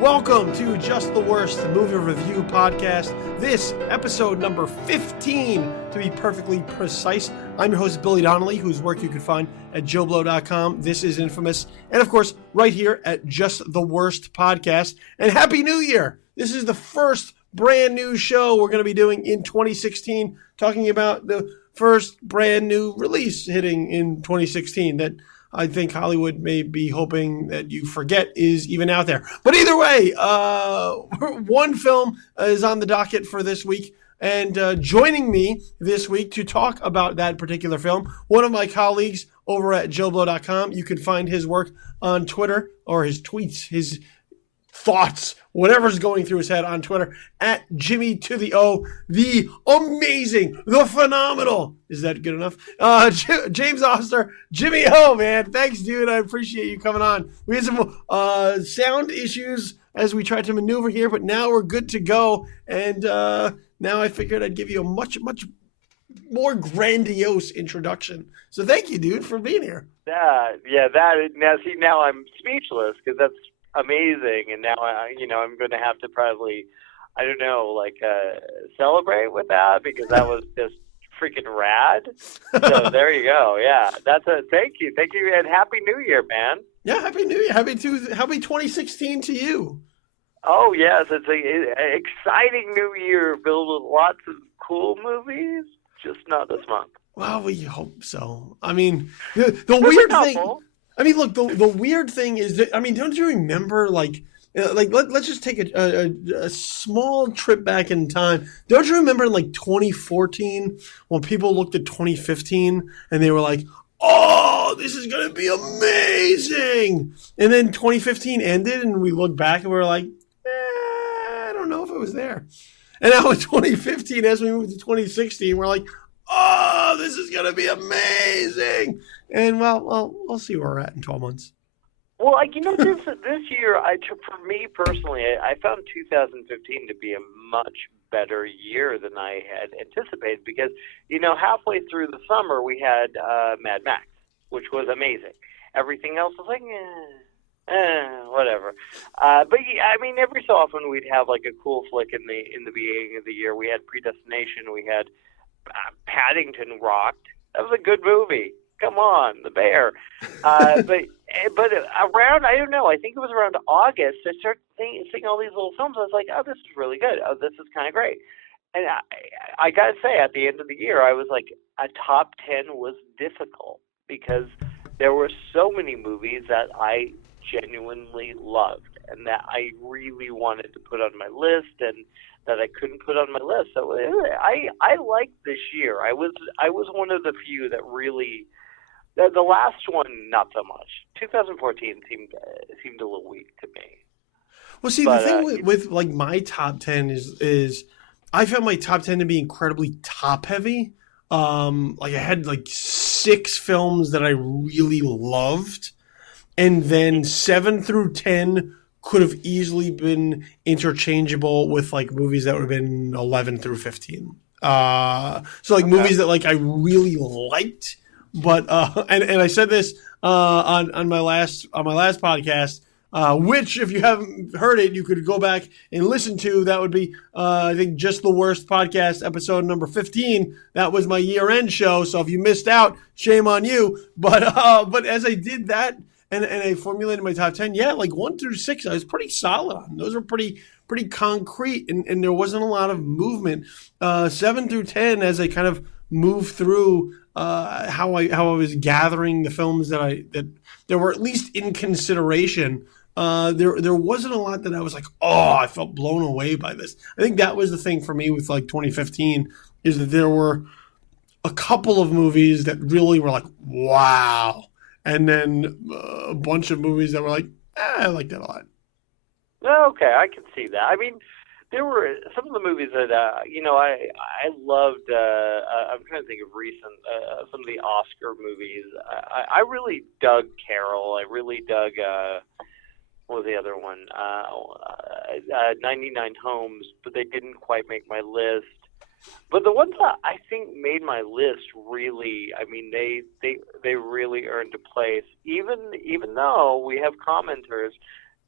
Welcome to Just the Worst Movie Review Podcast. This episode number 15, to be perfectly precise. I'm your host, Billy Donnelly, whose work you can find at JoBlo.com. This is Infamous. And of course, right here at Just the Worst Podcast. And Happy New Year! This is the first brand new show we're going to be doing in 2016, talking about the first brand new release hitting in 2016 that I think Hollywood may be hoping that you forget is even out there. But either way, one film is on the docket for this week. And joining me this week to talk about that particular film, one of my colleagues over at JoBlo.com. You can find his work on Twitter, or his tweets, his thoughts, whatever's going through his head on Twitter, at JimmyO, the amazing, the phenomenal, is that good enough? James Oster, JimmyO, man. Thanks, dude. I appreciate you coming on. We had some sound issues as we tried to maneuver here, but now we're good to go. And now I figured I'd give you a much, much more grandiose introduction. So thank you, dude, for being here. Now I'm speechless because that's amazing, and now I'm going to have to probably, celebrate with that because that was just freaking rad. So there you go. Yeah, thank you, and Happy New Year, man. Yeah, Happy New Year. Happy 2016 to you. Oh yes, it's an exciting new year filled with lots of cool movies. Just not this month. Well, we hope so. I mean, the weird thing. I mean, look, the weird thing is that, I mean, don't you remember, let's just take a small trip back in time. Don't you remember in 2014 when people looked at 2015 and they were like, oh, this is going to be amazing. And then 2015 ended and we looked back and we were like, I don't know if it was there. And now in 2015, as we move to 2016, we're like, oh, this is going to be amazing. And, well, we'll see where we're at in 12 months. Well, this year, for me personally, I found 2015 to be a much better year than I had anticipated because, halfway through the summer, we had Mad Max, which was amazing. Everything else was like, whatever. But yeah, I mean, every so often we'd have a cool flick in the beginning of the year. We had Predestination. We had Paddington rocked. That was a good movie. Come on, the bear. But around, I don't know, I think it was around August, I started seeing all these little films. I was like, oh, this is really good. Oh, this is kind of great. And I got to say, at the end of the year, I was like, a top 10 was difficult because there were so many movies that I genuinely loved and that I really wanted to put on my list and that I couldn't put on my list. So I liked this year. I was one of the few that really. The last one, not so much. 2014 seemed a little weak to me. Well, see, the thing with my top 10 is I found my top 10 to be incredibly top heavy. I had 6 films that I really loved, and then 7 through 10 could have easily been interchangeable with movies that would have been 11 through 15. Movies that I really liked. But and I said this on my last podcast, which if you haven't heard it, you could go back and listen to. That would be I think Just the Worst Podcast episode number 15. That was my year-end show. So if you missed out, shame on you. But as I did that and I formulated my top 10, 1 through 6, I was pretty solid on. Those were pretty concrete, and there wasn't a lot of movement. 7 through 10, as I kind of moved through. How I was gathering the films that were at least in consideration. There wasn't a lot that I was like, oh, I felt blown away by this. I think that was the thing for me with 2015 is that there were a couple of movies that really were like, wow, and then a bunch of movies that were like, I like that a lot. Okay, I can see that. I mean, there were some of the movies that I loved. I'm trying to think of recent some of the Oscar movies. I really dug Carol. I really dug what was the other one? 99 Homes, but they didn't quite make my list. But the ones that I think made my list really, I mean, they really earned a place. Even though we have commenters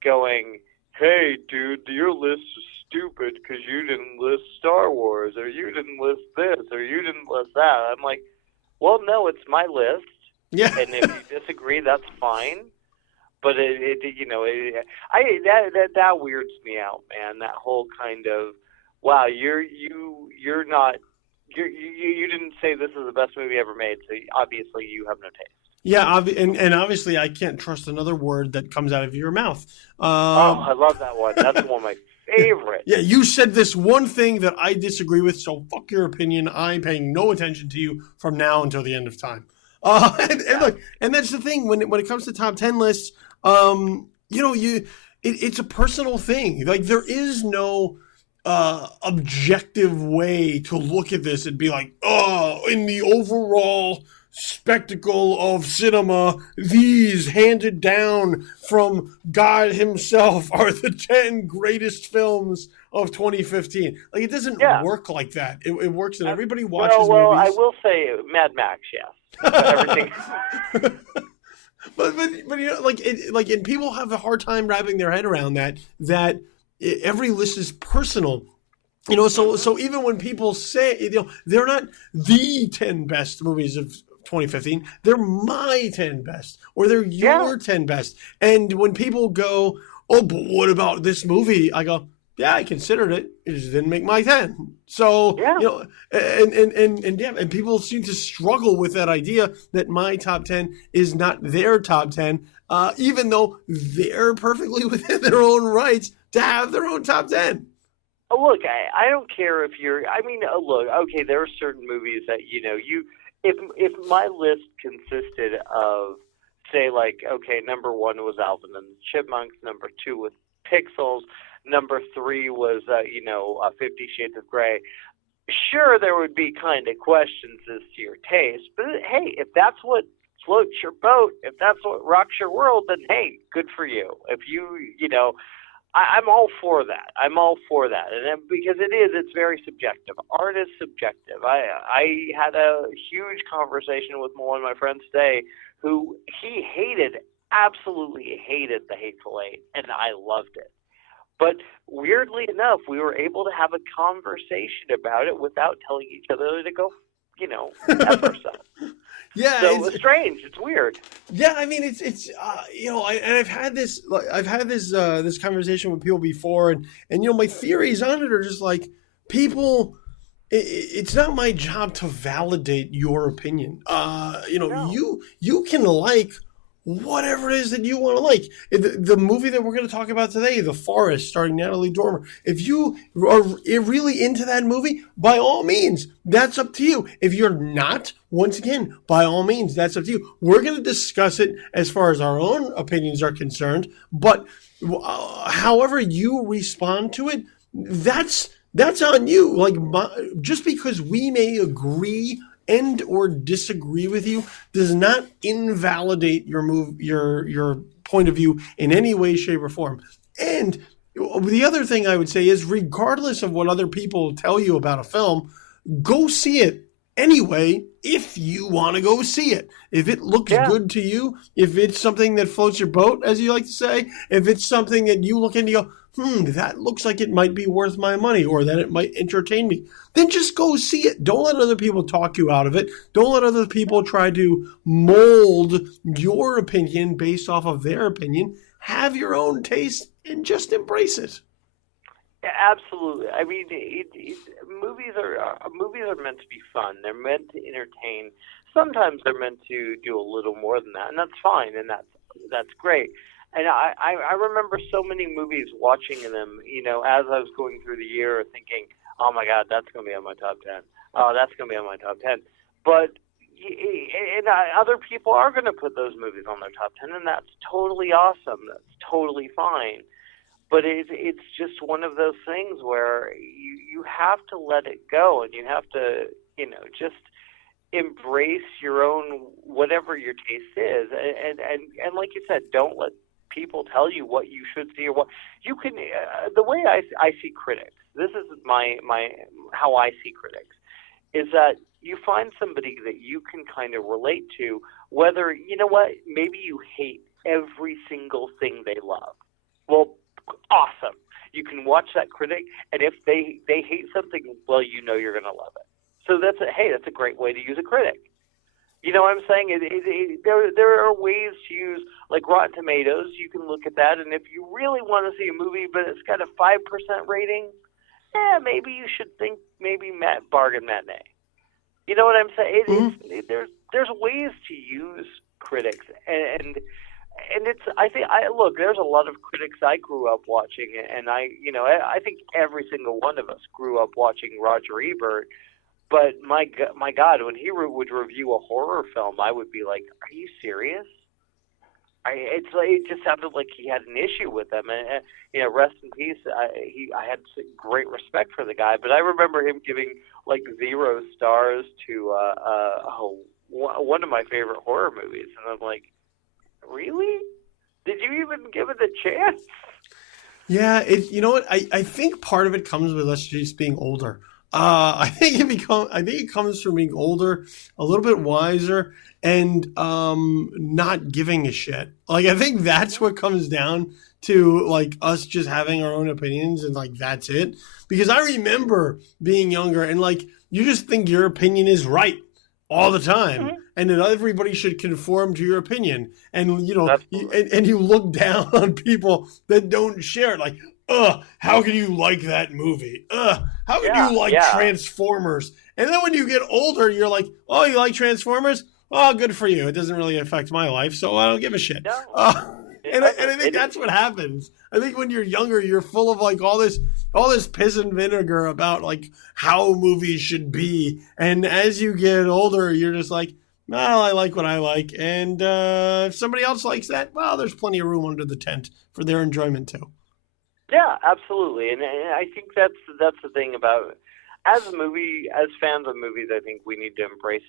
going, hey, dude, your list is stupid because you didn't list Star Wars, or you didn't list this, or you didn't list that. I'm like, well, no, it's my list. Yeah. And if you disagree, that's fine. But that weirds me out, man. That whole kind of, wow, you didn't say this is the best movie ever made, so obviously you have no taste. Yeah, and obviously I can't trust another word that comes out of your mouth. I love that one. That's one of my favorites. Yeah, you said this one thing that I disagree with, so fuck your opinion. I'm paying no attention to you from now until the end of time. And look, and that's the thing when it comes to top 10 lists. It's a personal thing. Like, there is no objective way to look at this and be like, oh, in the overall spectacle of cinema, these handed down from God himself are the 10 greatest films of 2015. Like, it doesn't work like that. It works that everybody watches movies. Well, I will say Mad Max, yes. Everything. But and people have a hard time wrapping their head around that every list is personal. So even when people say, they're not the 10 best movies of 2015, they're my 10 best, or they're your 10 best. And when people go, oh, but what about this movie? I go, yeah, I considered it. It just didn't make my 10. So, and people seem to struggle with that idea that my top 10 is not their top 10, even though they're perfectly within their own rights to have their own top 10. Oh, look, I don't care if you're, look, okay, there are certain movies that, if my list consisted of, say, like, okay, number 1 was Alvin and the Chipmunks, number 2 was Pixels, number 3 was, 50 Shades of Grey. Sure, there would be kind of questions as to your taste, but hey, if that's what floats your boat, if that's what rocks your world, then hey, good for you. If I'm all for that. I'm all for that, and because it's very subjective. Art is subjective. I had a huge conversation with one of my friends today, who he absolutely hated The Hateful Eight, and I loved it. But weirdly enough, we were able to have a conversation about it without telling each other to go, F ourselves. Yeah, so it's strange. It's weird. Yeah, I mean, I've had this this conversation with people before, and my theories on it are just like, people. It's not my job to validate your opinion. No. You can like whatever it is that you want to like. The movie that we're going to talk about today, The Forest, starring Natalie Dormer. If you are really into that movie, by all means, that's up to you. If you're not, once again, by all means, that's up to you. We're going to discuss it as far as our own opinions are concerned, but however you respond to it, that's on you. Like, just because we may agree and or disagree with you does not invalidate your point of view in any way, shape, or form. And the other thing I would say is, regardless of what other people tell you about a film, go see it anyway if you want to go see it. If it looks good to you, if it's something that floats your boat, as you like to say, if it's something that you look into and go, that looks like it might be worth my money, or that it might entertain me, then just go see it. Don't let other people talk you out of it. Don't let other people try to mold your opinion based off of their opinion. Have your own taste and just embrace it. Yeah, absolutely. I mean, movies are meant to be fun. They're meant to entertain. Sometimes they're meant to do a little more than that, and that's fine, and that's great. And I remember so many movies, watching them, as I was going through the year, thinking, oh my God, that's going to be on my top 10. Oh, that's going to be on my top 10. But other people are going to put those movies on their top 10, and that's totally awesome. That's totally fine. But it's just one of those things where you have to let it go, and you have to, just embrace your own, whatever your taste is. And like you said, don't let people tell you what you should see or what you can. The way I see critics, this is my how I see critics, is that you find somebody that you can kind of relate to, whether, maybe you hate every single thing they love. Well, awesome. You can watch that critic, and if they hate something, well, you know you're going to love it. So that's a great way to use a critic. You know what I'm saying? There are ways to use, like Rotten Tomatoes. You can look at that, and if you really want to see a movie, but it's got a 5% rating, maybe you should think maybe bargain matinee. You know what I'm saying? There's ways to use critics, and look, there's a lot of critics I grew up watching, and I think every single one of us grew up watching Roger Ebert. But my God, when he would review a horror film, I would be like, "Are you serious?" It just sounded like he had an issue with them, and rest in peace. I had great respect for the guy, but I remember him giving like 0 stars to one of my favorite horror movies, and I'm like, really? Did you even give it a chance? Yeah, you know what? I think part of it comes with us just being older. I think it comes from being older, a little bit wiser, and not giving a shit. Like, I think that's what comes down to, like, us just having our own opinions, and like that's it. Because I remember being younger, and like you just think your opinion is right all the time, mm-hmm. and that everybody should conform to your opinion, and you look down on people that don't share it. Like, how can you like that movie? How can you like Transformers? And then when you get older, you're like, oh, you like Transformers? Oh, good for you. It doesn't really affect my life, so I don't give a shit. No. And I think that's what happens. I think when you're younger, you're full of like all this piss and vinegar about like how movies should be. And as you get older, you're just like, well, I like what I like. And if somebody else likes that, well, there's plenty of room under the tent for their enjoyment too. Yeah, absolutely, and I think that's the thing about as fans of movies. I think we need to embrace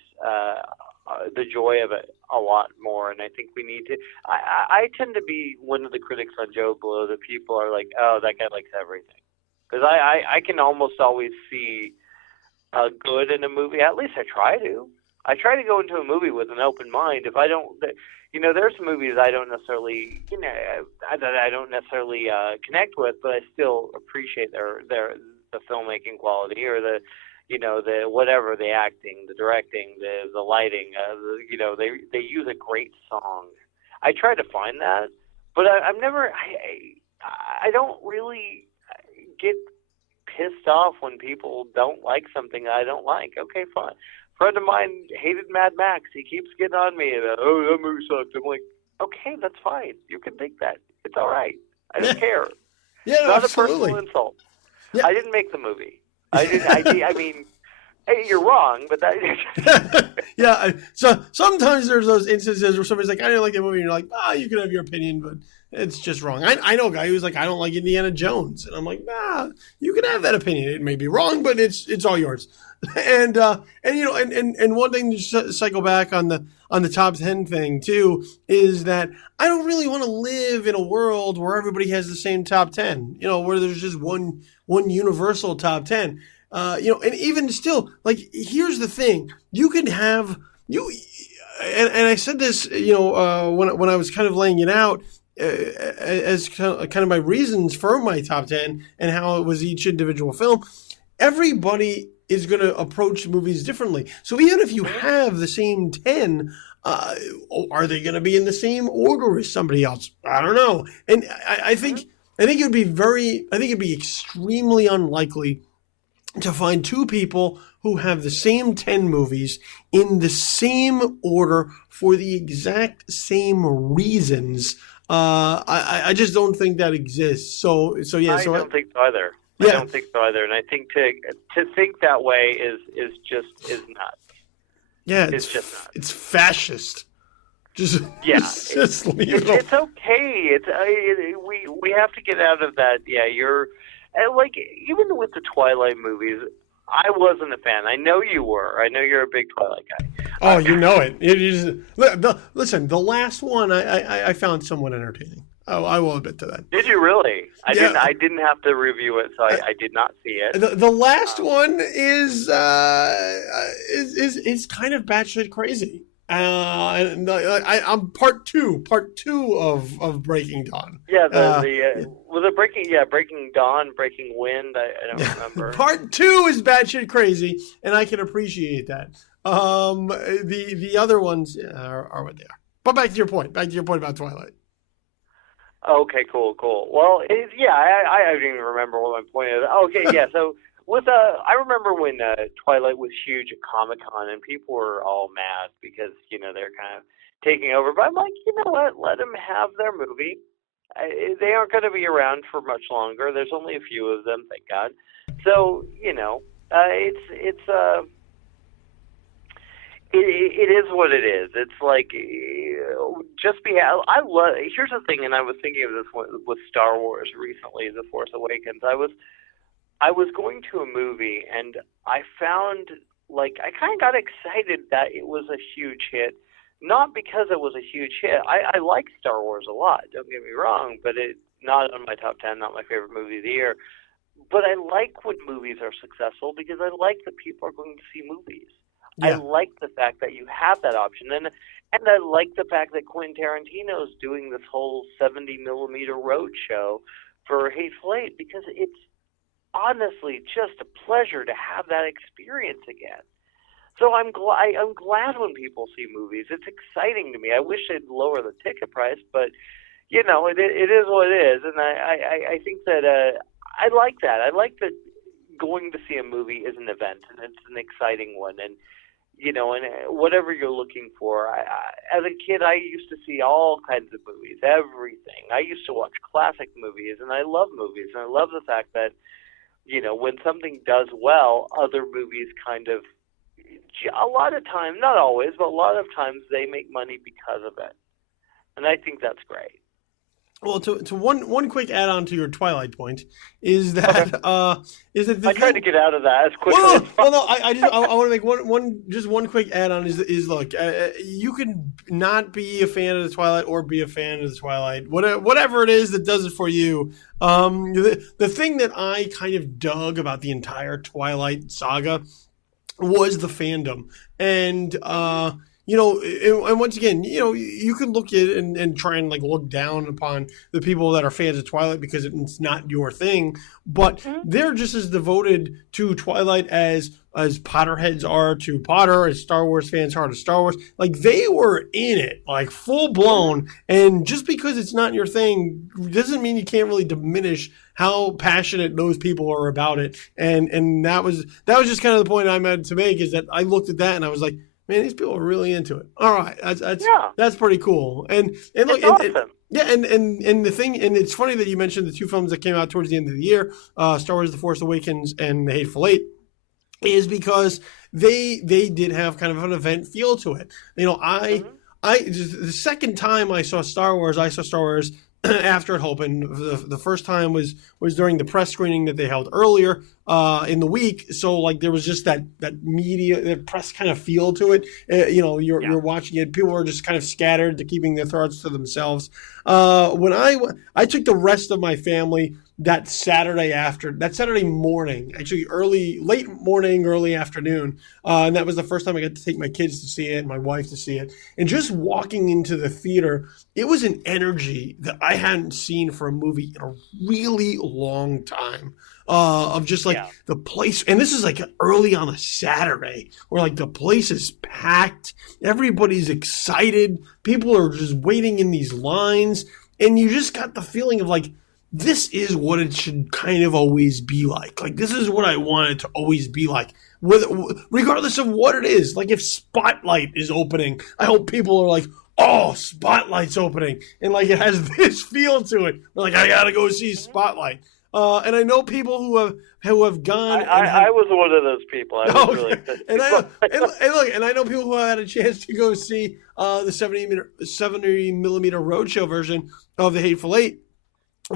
the joy of it a lot more, and I think we need to. I tend to be one of the critics on Joe Blow that people are like, oh, that guy likes everything, because I can almost always see good in a movie. At least I try to. I try to go into a movie with an open mind. If I don't. There's some movies I don't necessarily, connect with, but I still appreciate the filmmaking quality or the whatever, the acting, the directing, the lighting. They use a great song. I try to find that, but I don't really get pissed off when people don't like something I don't like. Okay, fine. A friend of mine hated Mad Max. He keeps getting on me about, oh, that movie sucked. I'm like, okay, that's fine. You can think that. It's all right. I don't care. Yeah, it's not absolutely. a personal insult. Yeah. I didn't make the movie. I mean, hey, you're wrong, but that. Yeah. So sometimes there's those instances where somebody's like, I didn't like that movie, and you're like, you can have your opinion, but it's just wrong. I know a guy who's like, I don't like Indiana Jones, and I'm like, you can have that opinion. It may be wrong, but it's all yours. And one thing to cycle back on the top 10 thing too is that I don't really want to live in a world where everybody has the same top 10. Where there's just one universal top 10. And even still, like, here's the thing: you can have and I said this, when I was kind of laying it out as kind of my reasons for my top 10 and how it was each individual film. Everybody is going to approach movies differently. So even if you have the same 10, are they going to be in the same order as somebody else? I don't know. And I think it'd be extremely unlikely to find two people who have the same 10 movies in the same order for the exact same reasons. I just don't think that exists. So yeah. I don't think so either. I don't think so either, and I think to think that way is nuts. Yeah, it's just nuts. It's fascist. Just leave it. It's okay. We have to get out of that. Yeah, you're like, even with the Twilight movies, I wasn't a fan. I know you were. I know you're a big Twilight guy. Oh, you know it. Listen, the last one I found somewhat entertaining. Oh, I will admit to that. Did you really? I didn't have to review it, so I did not see it. The last one is kind of batshit crazy. And I'm part two of Breaking Dawn. Yeah, was it Breaking Dawn, Breaking Wind? I don't remember. Part two is batshit crazy, and I can appreciate that. The other ones are what they are. But back to your point about Twilight. Okay, cool. Well, I don't even remember what my point is. Okay, yeah. So I remember when Twilight was huge at Comic-Con, and people were all mad because they're kind of taking over. But I'm like, you know what? Let them have their movie. They aren't going to be around for much longer. There's only a few of them, thank God. So it is what it is. It's like I love. Here's the thing, and I was thinking of this with Star Wars recently, The Force Awakens. I was going to a movie, and I found I kind of got excited that it was a huge hit. Not because it was a huge hit. I like Star Wars a lot. Don't get me wrong, but it's not on my top 10. Not my favorite movie of the year. But I like when movies are successful because I like that people are going to see movies. Yeah. I like the fact that you have that option, and I like the fact that Quentin Tarantino is doing this whole 70mm roadshow for Hateful Eight because it's honestly just a pleasure to have that experience again. So I'm glad when people see movies. It's exciting to me. I wish they'd lower the ticket price, but it is what it is, and I think that I like that. I like that going to see a movie is an event, and it's an exciting one, and whatever you're looking for. As a kid, I used to see all kinds of movies, everything. I used to watch classic movies, and I love movies, and I love the fact that when something does well, other movies kind of. A lot of times, not always, but a lot of times they make money because of it. And I think that's great. Well, to one quick add-on to your Twilight point is that I tried to get out of that as quickly as possible. Well, no, I want to make one quick add-on is look, you can not be a fan of the Twilight or be a fan of the Twilight, whatever it is that does it for you. The thing that I kind of dug about the entire Twilight saga was the fandom, and and once again, you can look at it and try and look down upon the people that are fans of Twilight because it's not your thing, but they're just as devoted to Twilight as Potterheads are to Potter, as Star Wars fans are to Star Wars. They were in it, full blown, and just because it's not your thing doesn't mean you can't really diminish how passionate those people are about it. And that was just kind of the point I meant to make, is that I looked at that and I was like, man, these people are really into it. All right, that's pretty cool. And look, awesome. And the thing, and it's funny that you mentioned the two films that came out towards the end of the year, Star Wars: The Force Awakens and The Hateful Eight, is because they did have kind of an event feel to it. The second time I saw Star Wars after it opened. The first time was during the press screening that they held earlier in the week. So there was just that media, that press kind of feel to it. You're watching it. People were just kind of scattered, to keeping their thoughts to themselves. When I took the rest of my family that Saturday morning, actually late morning, early afternoon. And that was the first time I got to take my kids to see it and my wife to see it. And just walking into the theater, it was an energy that I hadn't seen for a movie in a really long time. Of just the place, and this is early on a Saturday where the place is packed, everybody's excited, people are just waiting in these lines, and you just got the feeling of this is what it should kind of always be like. This is what I want it to always be like, regardless of what it is. If Spotlight is opening, I hope people are oh, Spotlight's opening, and it has this feel to it. I gotta go see Spotlight. And I know people who have gone. I was one of those people. And I know people who had a chance to go see the 70mm roadshow version of The Hateful Eight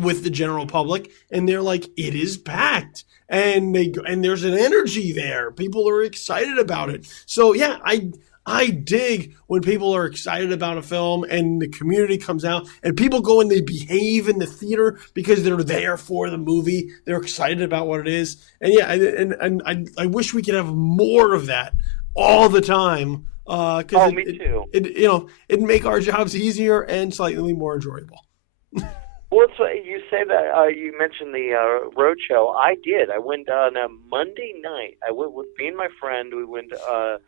with the general public, and they're it is packed, and there's an energy there. People are excited about it. So yeah, I dig when people are excited about a film and the community comes out and people go and they behave in the theater because they're there for the movie. They're excited about what it is. And yeah, and I wish we could have more of that all the time. because me too. It'd make our jobs easier and slightly more enjoyable. Well, so you say that you mentioned the road show. I did. I went on a Monday night. I went with me and my friend. We went to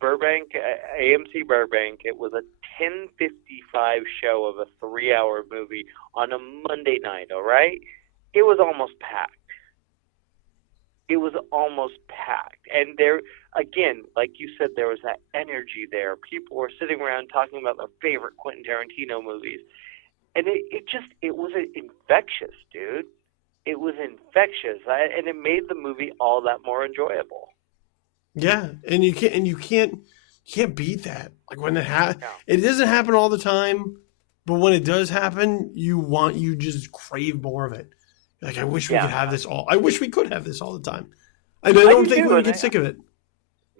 Burbank, AMC Burbank. It was a 10:55 show of a 3-hour movie on a Monday night. All right, it was almost packed. It was almost packed, and there again, like you said, there was that energy there. People were sitting around talking about their favorite Quentin Tarantino movies. And it was infectious, dude. It was infectious, and it made the movie all that more enjoyable. Yeah, and you can't beat that. Like when it doesn't happen all the time, but when it does happen, you just crave more of it. Like I wish we could have this all. I wish we could have this all the time. I don't think we would get sick of it.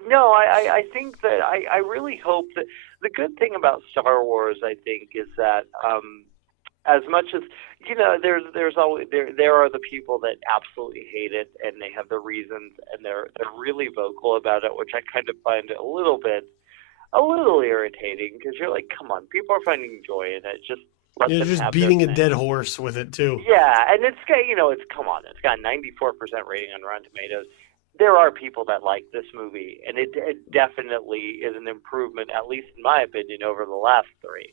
No, I think that I really hope that the good thing about Star Wars, I think, is that. As much as there's always there are the people that absolutely hate it, and they have their reasons, and they're really vocal about it, which I kind of find a little irritating because you're like, come on, people are finding joy in it. Just let them just have beating a dead horse with it too. Yeah, and it's come on, it's got 94% rating on Rotten Tomatoes. There are people that like this movie, and it definitely is an improvement, at least in my opinion, over the last three.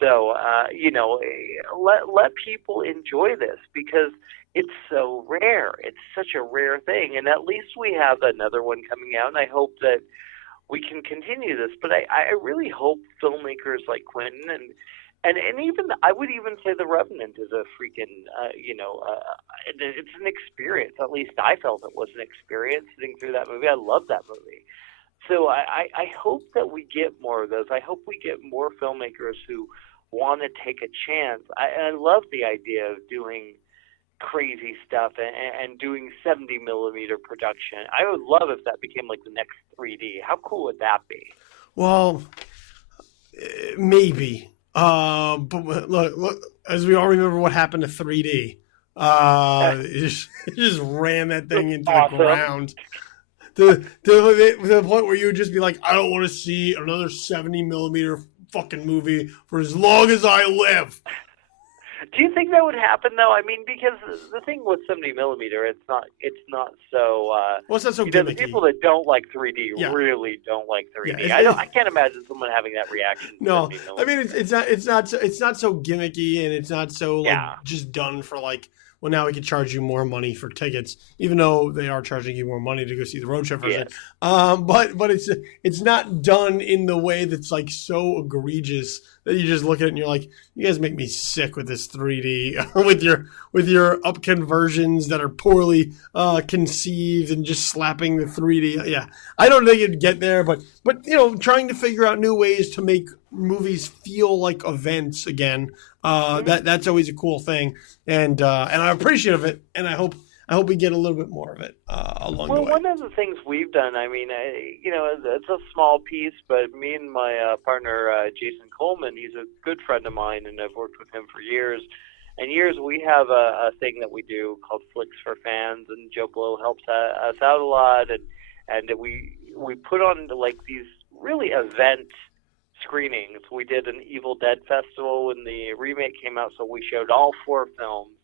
So, let people enjoy this because it's so rare. It's such a rare thing. And at least we have another one coming out, and I hope that we can continue this. But I really hope filmmakers like Quentin and even I would even say The Revenant is a freaking, it's an experience. At least I felt it was an experience sitting through that movie. I love that movie. So I hope that we get more of those. I hope we get more filmmakers who want to take a chance. I love the idea of doing crazy stuff and doing 70 millimeter production. I would love if that became like the next 3D. How cool would that be? Well, maybe. But look, as we all remember what happened to 3D. It just ran that thing into the ground. To the point where you would just be like, I don't want to see another 70 millimeter fucking movie for as long as I live. Do you think that would happen though? I mean, because the thing with 70 millimeter, it's not so. Well, it's not so gimmicky. The people that don't like 3D really don't like 3D. Yeah, I can't imagine someone having that reaction. No, I mean it's not so gimmicky, and it's not so just done for like. Well, now we can charge you more money for tickets, even though they are charging you more money to go see the roadshow version. Yes. But it's not done in the way that's like so egregious that you just look at it and you're like, you guys make me sick with this 3D with your up conversions that are poorly conceived and just slapping the 3D. Yeah, I don't think it'd get there, but trying to figure out new ways to make movies feel like events again. That's always a cool thing, and I'm appreciative of it, and I hope we get a little bit more of it along the way. Well, one of the things we've done, I mean, it's a small piece, but me and my partner Jason Coleman, he's a good friend of mine, and I've worked with him for years. And years, we have a thing that we do called Flicks for Fans, and Joe Blow helps us out a lot, and we put on like these really event screenings. We did an Evil Dead festival when the remake came out, so we showed all 4 films.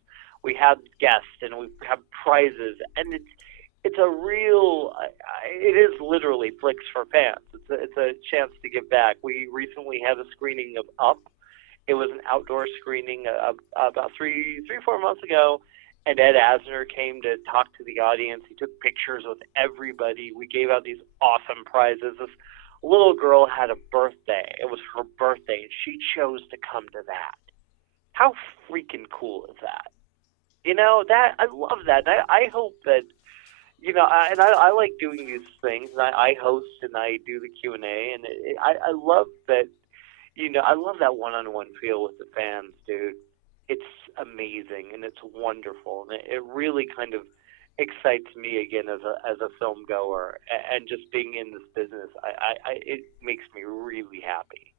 We had guests and we had prizes, and it's a real. It is literally Flicks for Fans. It's a chance to give back. We recently had a screening of Up. It was an outdoor screening about 3-4 months ago, and Ed Asner came to talk to the audience. He took pictures with everybody. We gave out these awesome prizes. This little girl had a birthday. It was her birthday, and she chose to come to that. How freaking cool is that? That I love that. And I hope that, and I like doing these things. And I host and I do the Q&A, and I love that. I love that one-on-one feel with the fans, dude. It's amazing and it's wonderful, and it really kind of excites me again as a film goer, and just being in this business, it makes me really happy.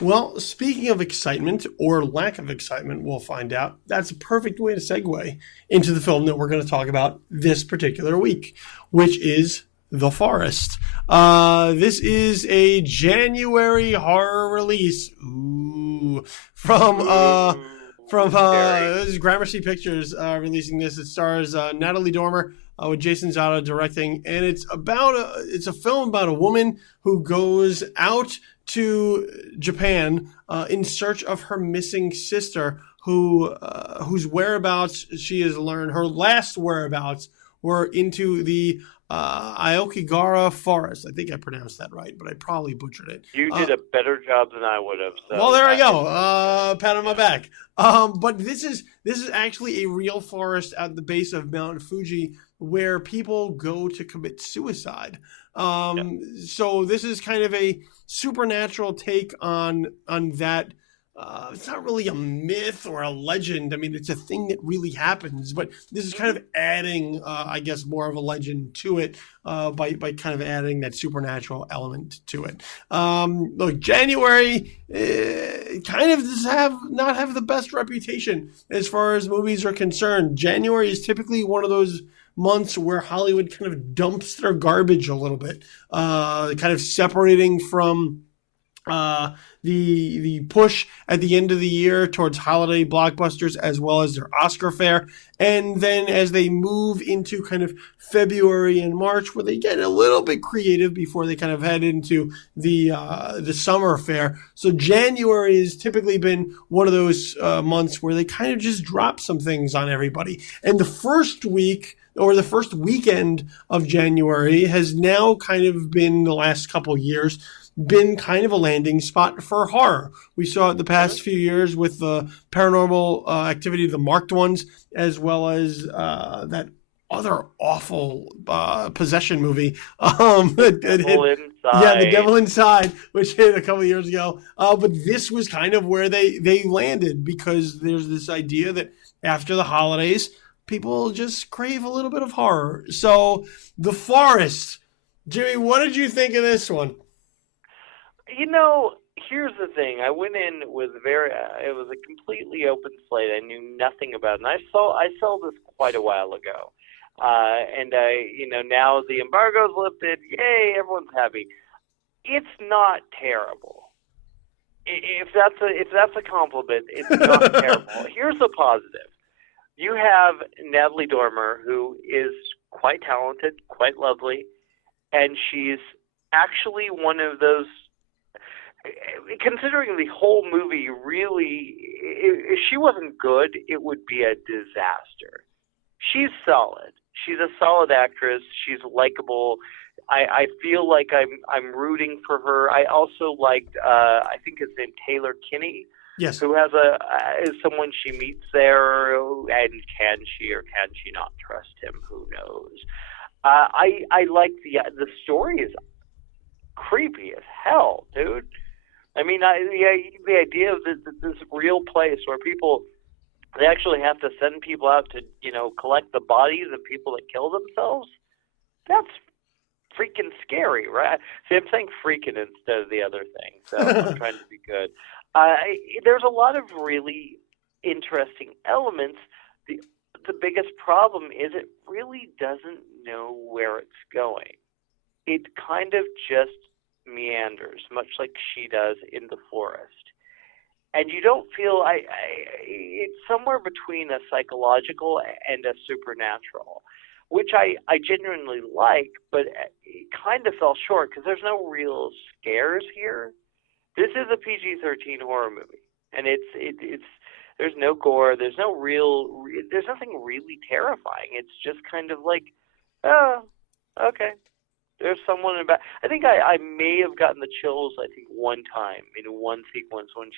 Well, speaking of excitement or lack of excitement, we'll find out. That's a perfect way to segue into the film that we're going to talk about this particular week, which is The Forest. This is a January horror release. Ooh. From this is Gramercy Pictures releasing this. It stars Natalie Dormer with Jason Zada directing, and it's a film about a woman who goes out to Japan in search of her missing sister, whose whereabouts she has learned. Her last whereabouts were into the Aokigahara Forest. I think I pronounced that right, but I probably butchered it. You did a better job than I would have. So well, there I go. Pat on my back. But this is actually a real forest at the base of Mount Fuji where people go to commit suicide. So this is kind of a supernatural take on that. It's not really a myth or a legend. I mean, it's a thing that really happens, but this is kind of adding, I guess, more of a legend to it by kind of adding that supernatural element to it. Look, January kind of does not have the best reputation as far as movies are concerned. January is typically one of those months where Hollywood kind of dumps their garbage a little bit, kind of separating from the push at the end of the year towards holiday blockbusters as well as their Oscar fare. And then as they move into kind of February and March, where they get a little bit creative before they kind of head into the summer fare. So January has typically been one of those months where they kind of just drop some things on everybody. And the first week or the first weekend of January has now kind of been, the last couple years, been kind of a landing spot for horror. We saw it the past few years with the Paranormal Activity, the Marked Ones, as well as that other awful possession movie. The Devil Inside, which hit a couple of years ago. But this was kind of where they landed, because there's this idea that after the holidays, people just crave a little bit of horror. So, The Forest. Jimmy, what did you think of this one? You know, here's the thing. I went in with it was a completely open slate. I knew nothing about it. And I saw this quite a while ago. And now the embargo's lifted. Yay, everyone's happy. It's not terrible. If that's a compliment, it's not terrible. Here's the positive. You have Natalie Dormer, who is quite talented, quite lovely, and she's actually one of those, considering the whole movie really, if she wasn't good, it would be a disaster. She's solid. She's a solid actress. She's likable. I feel like I'm rooting for her. I also liked, I think his name Taylor Kinney. Yes. Who is someone she meets there, and can she or can she not trust him? Who knows? I like the story is creepy as hell, dude. I mean, the idea of this real place where they actually have to send people out to collect the bodies of people that kill themselves. That's freaking scary, right? See, I'm saying freaking instead of the other thing, so I'm trying to be good. There's a lot of really interesting elements. The biggest problem is it really doesn't know where it's going. It kind of just meanders, much like she does in The Forest. And you don't feel it's somewhere between a psychological and a supernatural, which I genuinely like, but it kind of fell short because there's no real scares here. This is a PG-13 horror movie, and it's there's no gore, there's nothing really terrifying. It's just kind of like, oh, okay. There's someone about. I think I may have gotten the chills. I think one time in one sequence when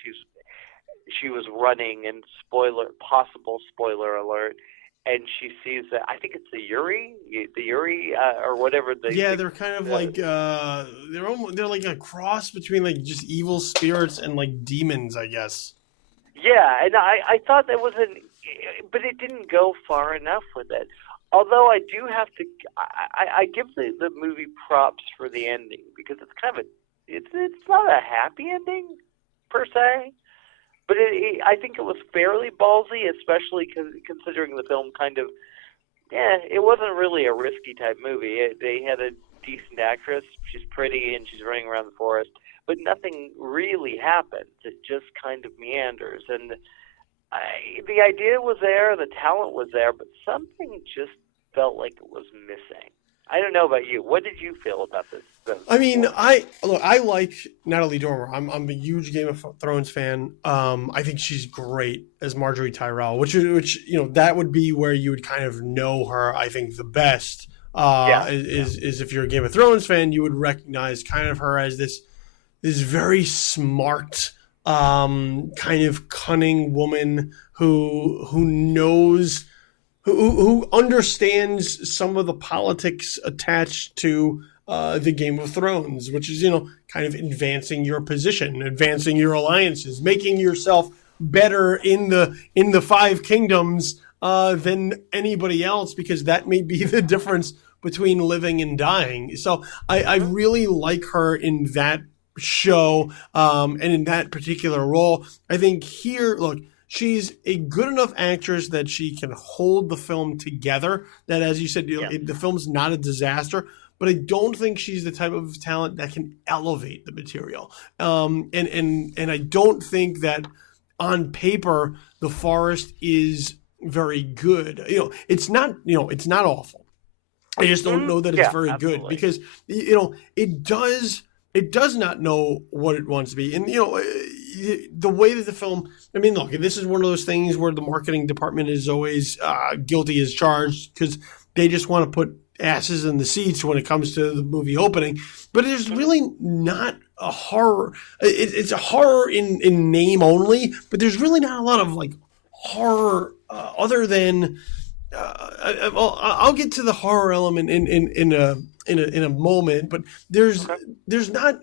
she was running, and possible spoiler alert, and she sees that. I think it's the Yuri, or whatever. They're kind of like they're like a cross between like just evil spirits and like demons, I guess. Yeah, and I thought that was but it didn't go far enough with it. Although I do have to, I give the movie props for the ending, because it's kind of it's not a happy ending per se, but I think it was fairly ballsy, especially considering the film kind of, it wasn't really a risky type movie. They had a decent actress. She's pretty and she's running around the forest, but nothing really happens. It just kind of meanders. And the idea was there, the talent was there, but something just felt like it was missing. I don't know about you. What did you feel about this? I mean, I like Natalie Dormer. I'm a huge Game of Thrones fan. I think she's great as Marjorie Tyrell, which that would be where you would kind of know her. I think the best is if you're a Game of Thrones fan, you would recognize kind of her as this very smart, kind of cunning woman who knows. Who understands some of the politics attached to the Game of Thrones, which is, kind of advancing your position, advancing your alliances, making yourself better in the Five Kingdoms than anybody else, because that may be the difference between living and dying. So I really like her in that show and in that particular role. I think here, look, she's a good enough actress that she can hold the film together. That, as you said, the film's not a disaster, but I don't think she's the type of talent that can elevate the material. And I don't think that on paper the Forest is very good. It's not awful. I just don't know that it's very good, because it does not know what it wants to be. And the way that the film, I mean, look, this is one of those things where the marketing department is always guilty as charged, because they just want to put asses in the seats when it comes to the movie opening. But there's really not a horror. It's a horror in name only, but there's really not a lot of like horror other than. I'll get to the horror element in a moment, but there's not,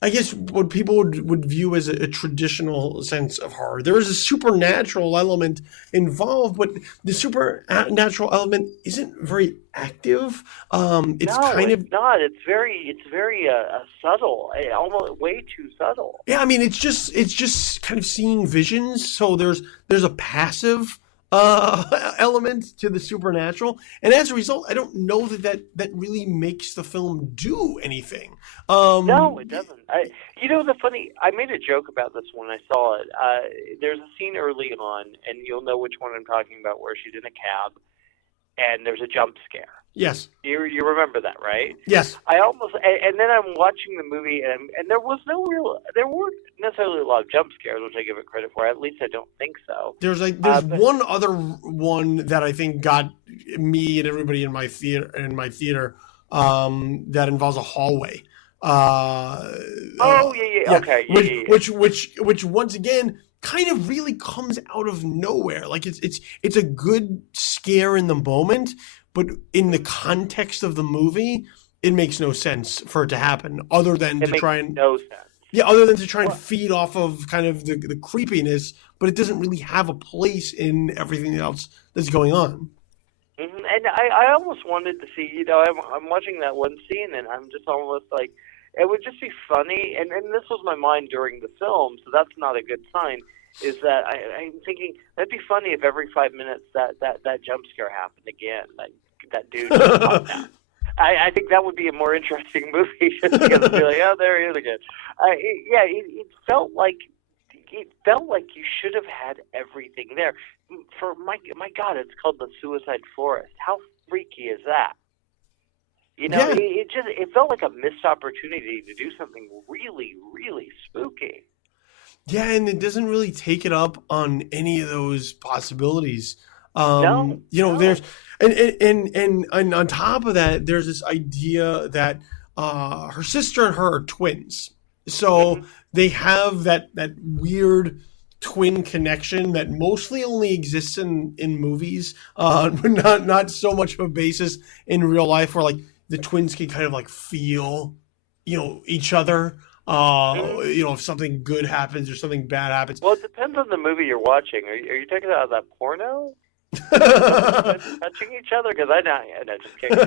I guess, what people would view as a traditional sense of horror. There is a supernatural element involved, but the supernatural element isn't very active. It's not. It's very subtle, almost way too subtle. Yeah, I mean, it's just kind of seeing visions. So there's a passive element to the supernatural, and as a result, I don't know that really makes the film do anything. No, it doesn't. I made a joke about this when I saw it. There's a scene early on, and you'll know which one I'm talking about, where she's in a cab, and there's a jump scare. Yes. You remember that, right? Yes. And then I'm watching the movie, and there weren't necessarily a lot of jump scares, which I give it credit for. At least I don't think so. There's one other one that I think got me and everybody in my theater that involves a hallway. Okay. Which once again kind of really comes out of nowhere. Like it's a good scare in the moment, but in the context of the movie, it makes no sense for it to happen, other than to try and feed off of kind of the creepiness, but it doesn't really have a place in everything else that's going on. Mm-hmm. And I almost wanted to see, I'm watching that one scene, and I'm just almost like, it would just be funny, and this was my mind during the film, so that's not a good sign, is that I'm thinking, that'd be funny if every 5 minutes that jump scare happened again, that dude just popped out. I think that would be a more interesting movie, just because it'd be like, oh, there he is again. It felt like you should have had everything there. For my God, it's called the Suicide Forest. How freaky is that? It felt like a missed opportunity to do something really, really spooky. Yeah, and it doesn't really take it up on any of those possibilities. There's and on top of that, there's this idea that her sister and her are twins, so they have that weird twin connection that mostly only exists in movies, but not so much of a basis in real life, where like the twins can kind of like feel, each other. If something good happens or something bad happens. Well, it depends on the movie you're watching. Are you talking about that porno? Touching each other? Because just kidding.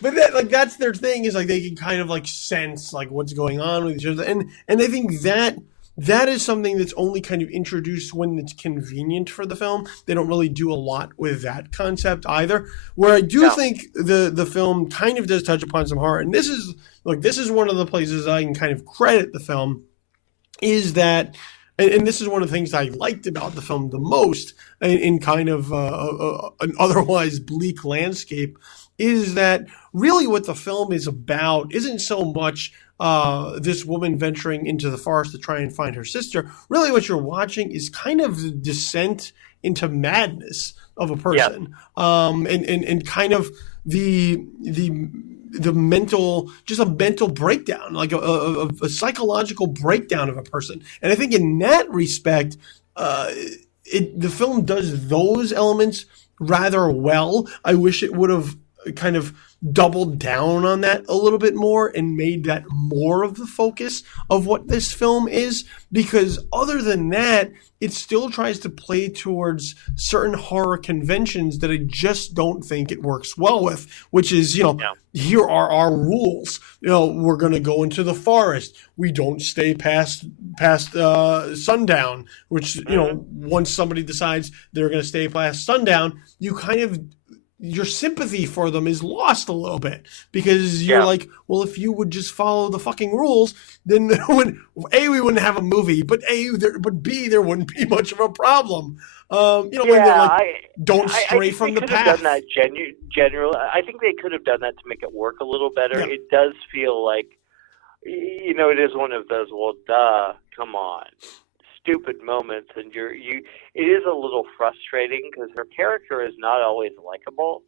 but that's their thing, is like they can kind of like sense like what's going on with each other, and I think that that is something that's only kind of introduced when it's convenient for the film. They don't really do a lot with that concept either. Where I do think the film kind of does touch upon some horror, and this is one of the places I can kind of credit the film, is that, and this is one of the things I liked about the film the most in kind of an otherwise bleak landscape, is that really what the film is about isn't so much this woman venturing into the forest to try and find her sister. Really what you're watching is kind of the descent into madness of a person, and kind of the mental, just a mental breakdown, like a psychological breakdown of a person. And I think in that respect, the film does those elements rather well. I wish it would have kind of doubled down on that a little bit more and made that more of the focus of what this film is, because other than that, it still tries to play towards certain horror conventions that I just don't think it works well with, which is, here are our rules. We're going to go into the forest. We don't stay past sundown, which, once somebody decides they're going to stay past sundown, you kind of, your sympathy for them is lost a little bit, because you're like, well, if you would just follow the fucking rules, then A, we wouldn't have a movie, but B, there wouldn't be much of a problem. When they're like, don't stray from the path. Done that generally. I think they could have done that to make it work a little better. Yeah. It does feel like, it is one of those, well, duh, come on, stupid moments, and it is a little frustrating because her character is not always likable.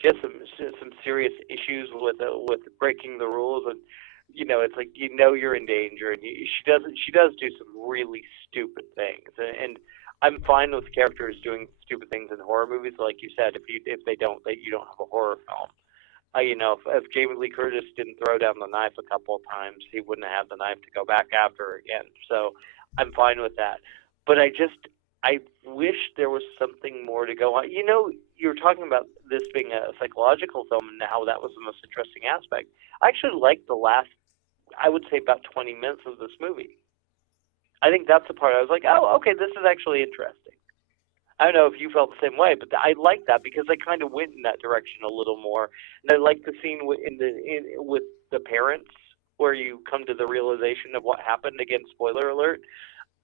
Just some serious issues with breaking the rules, and it's like you're in danger, and she does do some really stupid things, and I'm fine with characters doing stupid things in horror movies, like you said. If they don't, you don't have a horror film. If Jamie Lee Curtis didn't throw down the knife a couple of times, he wouldn't have the knife to go back after her again. So I'm fine with that. But I wish there was something more to go on. You were talking about this being a psychological film and how that was the most interesting aspect. I actually liked the last, I would say, about 20 minutes of this movie. I think that's the part I was like, oh, okay, this is actually interesting. I don't know if you felt the same way, but I like that because they kind of went in that direction a little more. And I like the scene with the parents where you come to the realization of what happened. Again, spoiler alert.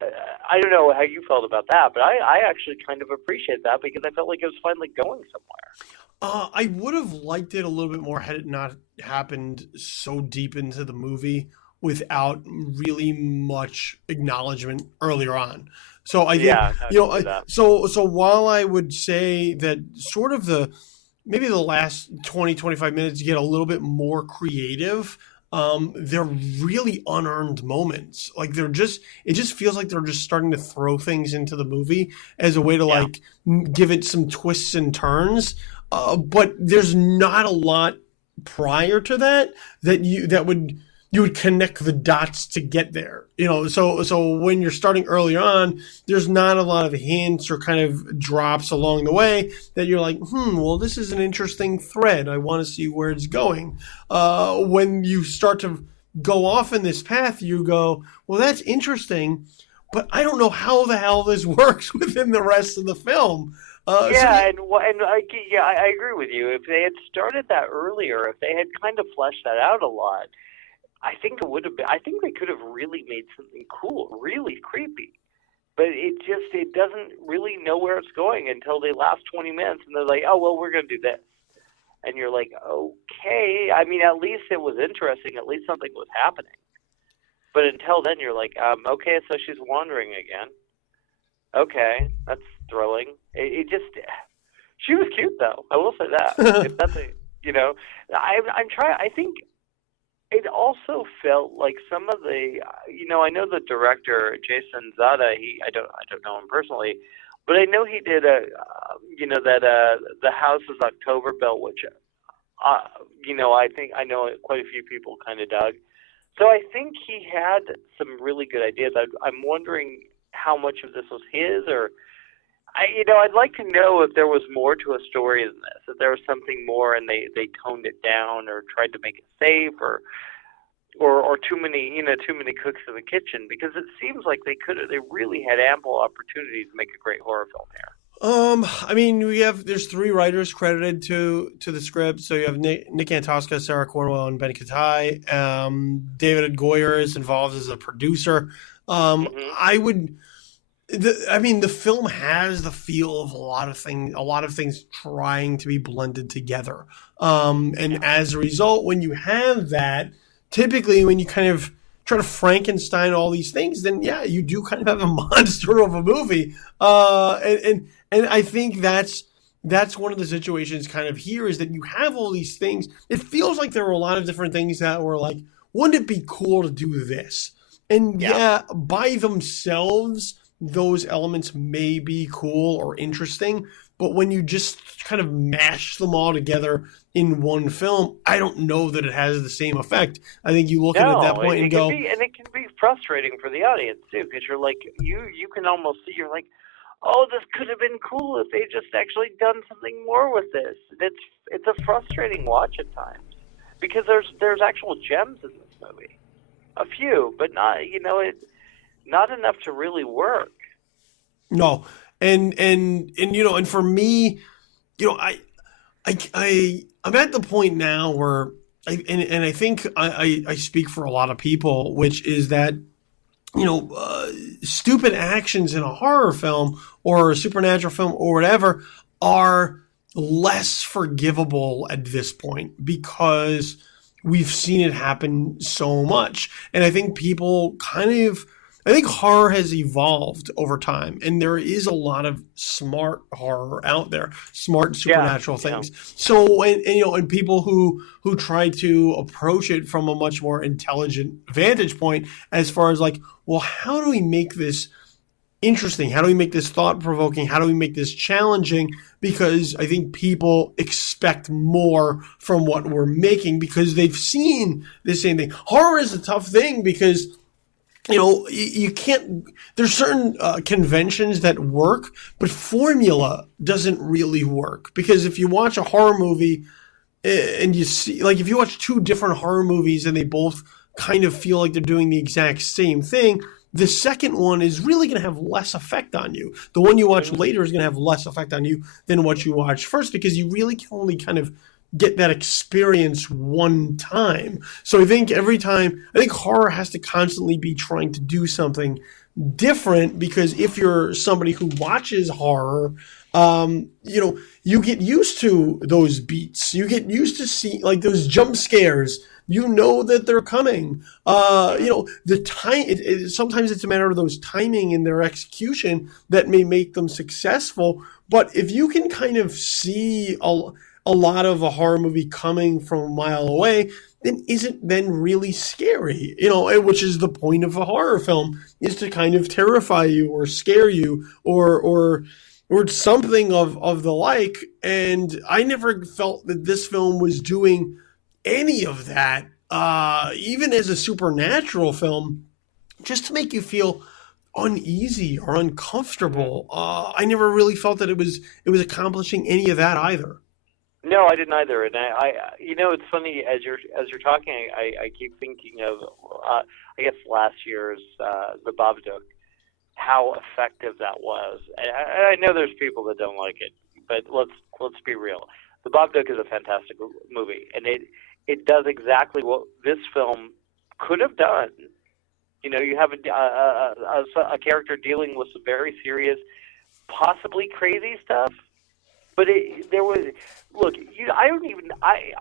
I don't know how you felt about that, but I actually kind of appreciate that because I felt like it was finally going somewhere. I would have liked it a little bit more had it not happened so deep into the movie without really much acknowledgement earlier on. So I think, so while I would say that sort of maybe the last 20, 25 minutes get a little bit more creative, they're really unearned moments. Like it just feels like they're just starting to throw things into the movie as a way to give it some twists and turns. But there's not a lot prior to that you would connect the dots to get there. So when you're starting early on, there's not a lot of hints or kind of drops along the way that you're like, well, this is an interesting thread. I want to see where it's going. When you start to go off in this path, you go, well, that's interesting, but I don't know how the hell this works within the rest of the film. I agree with you. If they had started that earlier, if they had kind of fleshed that out a lot, I think it would have been. I think they could have really made something cool, really creepy. But it doesn't really know where it's going until the last 20 minutes, and they're like, oh, well, we're going to do this. And you're like, okay. I mean, at least it was interesting. At least something was happening. But until then, you're like, okay, so she's wandering again. Okay, that's thrilling. She was cute, though. I will say that. If that's I'm trying. I think it also felt like some of the, I know the director Jason Zada. I don't know him personally, but I know he did the House is October Bell, which, I know quite a few people kind of dug. So I think he had some really good ideas. I'm wondering how much of this was his, or I'd like to know if there was more to a story than this, if there was something more and they toned it down or tried to make it safe or or too many cooks in the kitchen, because it seems like they really had ample opportunity to make a great horror film here. I mean, there's 3 writers credited to the script. So you have Nick Antosca, Sarah Cornwell, and Ben Katai. David Goyer is involved as a producer. The film has the feel of a lot of things trying to be blended together. And as a result, when you have that, typically when you kind of try to Frankenstein all these things, then yeah, you do kind of have a monster of a movie. And I think that's one of the situations kind of here, is that you have all these things. It feels like there were a lot of different things that were like, wouldn't it be cool to do this? And yeah, by themselves, those elements may be cool or interesting, but when you just kind of mash them all together in one film, I don't know that it has the same effect. I think you look at it at that point and go... And it can be frustrating for the audience, too, because you're like, you can almost see, you're like, oh, this could have been cool if they just actually done something more with this. It's a frustrating watch at times, because there's actual gems in this movie. A few, but not enough to really work. No, and for me, I'm at the point now where I think I speak for a lot of people, which is that stupid actions in a horror film or a supernatural film or whatever are less forgivable at this point, because we've seen it happen so much. And I think I think horror has evolved over time, and there is a lot of smart horror out there, smart supernatural things. So, and people who try to approach it from a much more intelligent vantage point, as far as like, well, how do we make this interesting? How do we make this thought-provoking? How do we make this challenging? Because I think people expect more from what we're making, because they've seen the same thing. Horror is a tough thing because, you can't, there's certain conventions that work, but formula doesn't really work. Because if you watch a horror movie and you see, like if you watch 2 different horror movies and they both kind of feel like they're doing the exact same thing, the second one is really going to have less effect on you. The one you watch later is going to have less effect on you than what you watch first, because you really can only kind of get that experience one time. So I think horror has to constantly be trying to do something different, because if you're somebody who watches horror, you get used to those beats. You get used to see like those jump scares. You know that they're coming. The time. Sometimes it's a matter of those timing and their execution that may make them successful. But if you can kind of see a lot of a horror movie coming from a mile away, then isn't then really scary, which is the point of a horror film, is to kind of terrify you or scare you or something of the like. And I never felt that this film was doing any of that, even as a supernatural film, just to make you feel uneasy or uncomfortable. I never really felt that it was accomplishing any of that either. No, I didn't either. And I it's funny, as you're talking, I keep thinking of I guess last year's The Babadook, how effective that was. And I know there's people that don't like it, but let's be real. The Babadook is a fantastic movie, and it does exactly what this film could have done. You have a character dealing with some very serious, possibly crazy stuff. But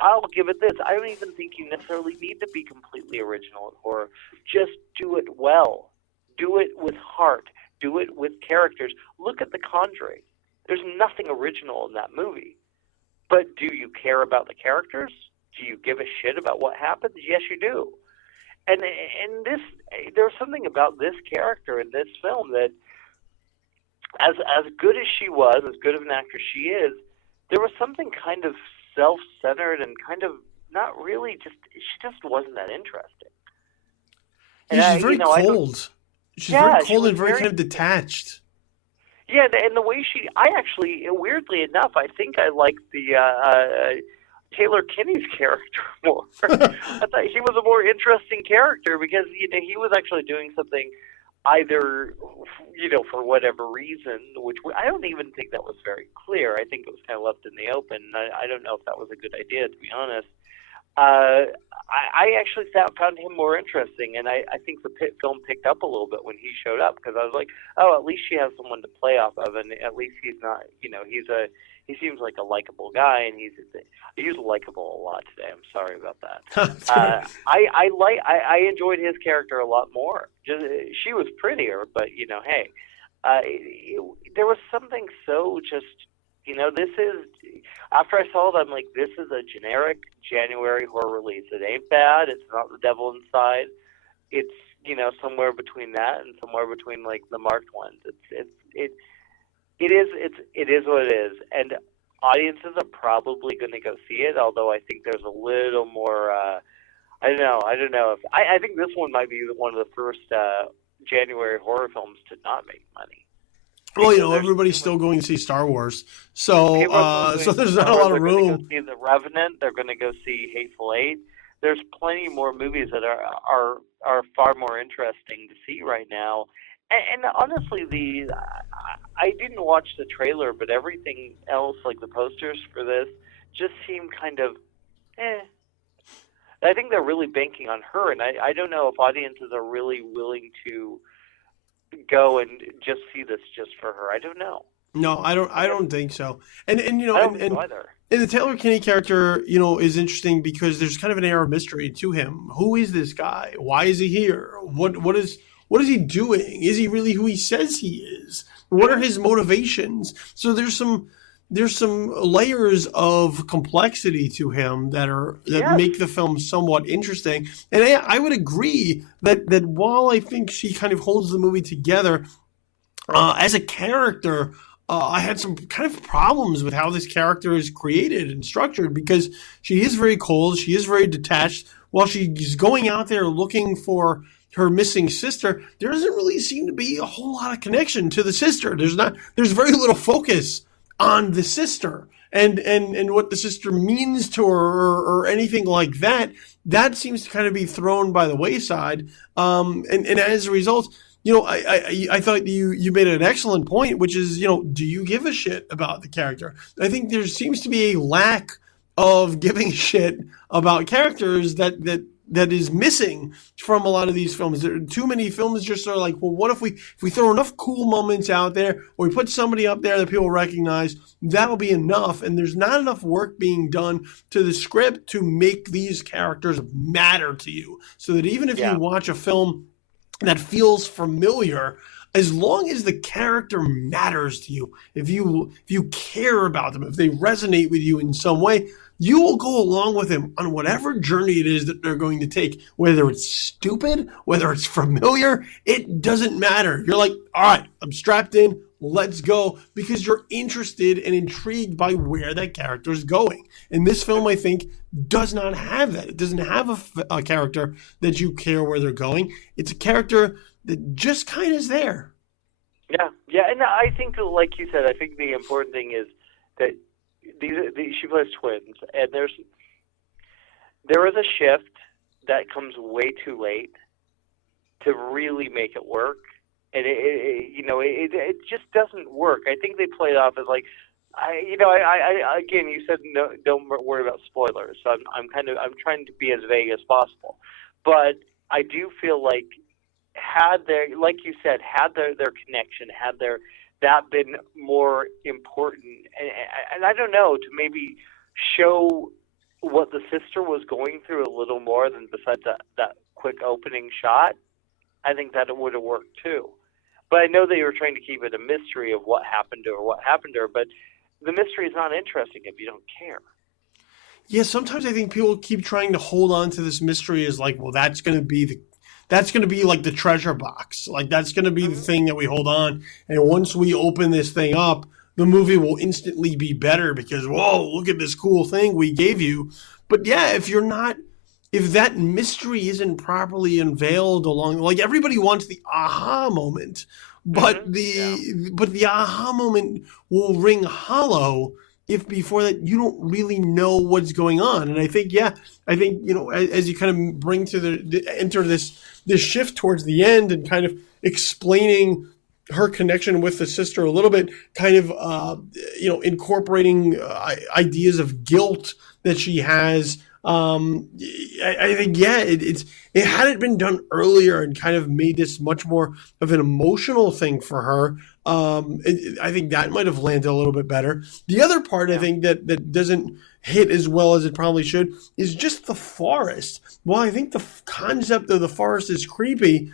I'll give it this. I don't even think you necessarily need to be completely original in horror. Just do it well. Do it with heart. Do it with characters. Look at The Conjuring. There's nothing original in that movie. But do you care about the characters? Do you give a shit about what happens? Yes, you do. And there's something about this character in this film that, as good as she was, as good of an actress she is, there was something kind of self-centered and kind of not really she just wasn't that interesting. And she's very cold. She's very cold and very kind of detached. Yeah, and the way I actually, weirdly enough, I think I like the Taylor Kinney's character more. I thought he was a more interesting character because he was actually doing something either for whatever reason, which I don't even think that was very clear. I think it was kind of left in the open. I don't know if that was a good idea, to be honest. I actually found him more interesting, and I think the film picked up a little bit when he showed up, because I was like, oh, at least she has someone to play off of, and at least he's not, he seems like a likable guy, and I use likable a lot today. I'm sorry about that. I enjoyed his character a lot more. She was prettier, but hey, there was something so just. This is, after I saw it, I'm like, this is a generic January horror release. It ain't bad. It's not The Devil Inside. It's, somewhere between that and somewhere between, like, the marked ones. It is what it is. And audiences are probably going to go see it, although I think there's a little more, I don't know. I think this one might be one of the first January horror films to not make money. Well, everybody's still going to see Star Wars, so there's not a lot of room. They're going to go see The Revenant. They're going to go see Hateful Eight. There's plenty more movies that are far more interesting to see right now. And honestly, I didn't watch the trailer, but everything else, like the posters for this, just seemed kind of I think they're really banking on her, and I don't know if audiences are really willing to go and just see this just for her. I don't know. No, I don't think so. And I don't think so either. And the Taylor Kinney character, is interesting because there's kind of an air of mystery to him. Who is this guy? Why is he here? What is he doing? Is he really who he says he is? What are his motivations? So there's some layers of complexity to him that make the film somewhat interesting. And I would agree that while I think she kind of holds the movie together, as a character, I had some kind of problems with how this character is created and structured, because she is very cold, she is very detached. While she's going out there looking for her missing sister, there doesn't really seem to be a whole lot of connection to the sister. There's very little focus on the sister and what the sister means to her or anything like that. That seems to kind of be thrown by the wayside. And as a result, I thought you made an excellent point, which is, do you give a shit about the character? I think there seems to be a lack of giving a shit about characters that is missing from a lot of these films. There are too many films just are like, well, what if we throw enough cool moments out there, or we put somebody up there that people recognize, that'll be enough. And there's not enough work being done to the script to make these characters matter to you. So that even if you watch a film that feels familiar, as long as the character matters to you, if you care about them, if they resonate with you in some way, you will go along with them on whatever journey it is that they're going to take. Whether it's stupid, whether it's familiar, it doesn't matter. You're like, all right, I'm strapped in, let's go, because you're interested and intrigued by where that character is going. And this film, I think, does not have that. It doesn't have a character that you care where they're going. It's a character that just kind of is there. Yeah, and I think, like you said, I think the important thing is that she plays twins, and there is a shift that comes way too late to really make it work, and it just doesn't work. I think they play it off as like, again, you said no, don't worry about spoilers, so I'm trying to be as vague as possible, but I do feel like had their connection, had that been more important, and I don't know, to maybe show what the sister was going through a little more than besides that quick opening shot, I think that it would have worked too. But I know they were trying to keep it a mystery of what happened to her, but the mystery is not interesting if you don't care. Yeah, sometimes I think people keep trying to hold on to this mystery as like, well, that's going to be like the treasure box. Like, that's going to be the thing that we hold on. And once we open this thing up, the movie will instantly be better because, whoa, look at this cool thing we gave you. But yeah, if that mystery isn't properly unveiled along, like, everybody wants the aha moment, but the aha moment will ring hollow if before that you don't really know what's going on. And I think, as you kind of bring to enter this shift towards the end and kind of explaining her connection with the sister a little bit, kind of, incorporating ideas of guilt that she has. I think, it hadn't been done earlier and kind of made this much more of an emotional thing for her. I think that might have landed a little bit better. The other part, I think, that doesn't hit as well as it probably should is just the forest. While I think the concept of the forest is creepy,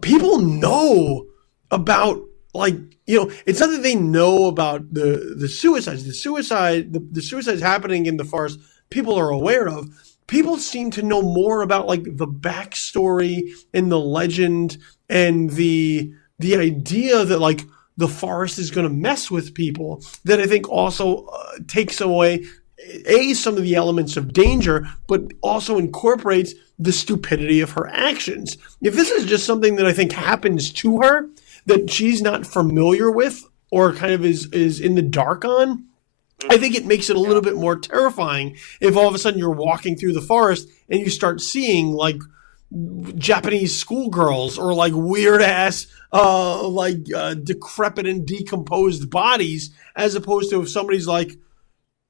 people know about, it's not that they know about the suicides. The suicides happening in the forest, people are aware of. People seem to know more about the backstory and the legend and the idea that the forest is going to mess with people, that I think also takes away some of the elements of danger, but also incorporates the stupidity of her actions. If this is just something that I think happens to her, that she's not familiar with or kind of is in the dark on, I think it makes it a little bit more terrifying if all of a sudden you're walking through the forest and you start seeing Japanese schoolgirls or weird ass decrepit and decomposed bodies, as opposed to if somebody's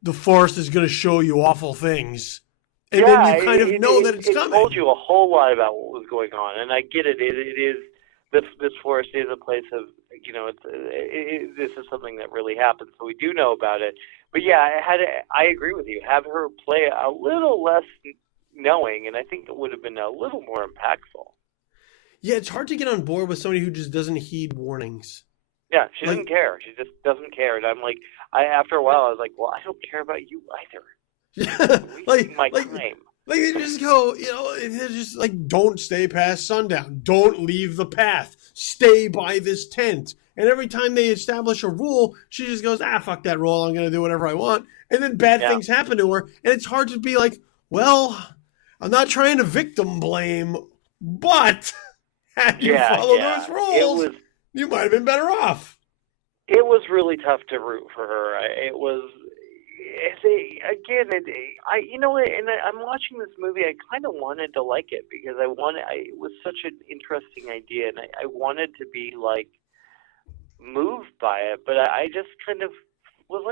the forest is going to show you awful things, and then you kind of know that it's coming. It told you a whole lot about what was going on, and I get it. It is this forest is a place of this is something that really happened, so we do know about it. But I agree with you. Have her play a little less knowing, and I think it would have been a little more impactful. Yeah, it's hard to get on board with somebody who just doesn't heed warnings. Yeah, she doesn't care. She just doesn't care. And I'm after a while, I was like, well, I don't care about you either. My claim. They just go, they're just don't stay past sundown. Don't leave the path. Stay by this tent. And every time they establish a rule, she just goes, fuck that rule. I'm going to do whatever I want. And then bad things happen to her. And it's hard to be well, I'm not trying to victim blame, but had you followed those rules, you might have been better off. It was really tough to root for her. It was, I'm watching this movie. I kind of wanted to like it because it was such an interesting idea, and I wanted to be moved by it, but I just kind of was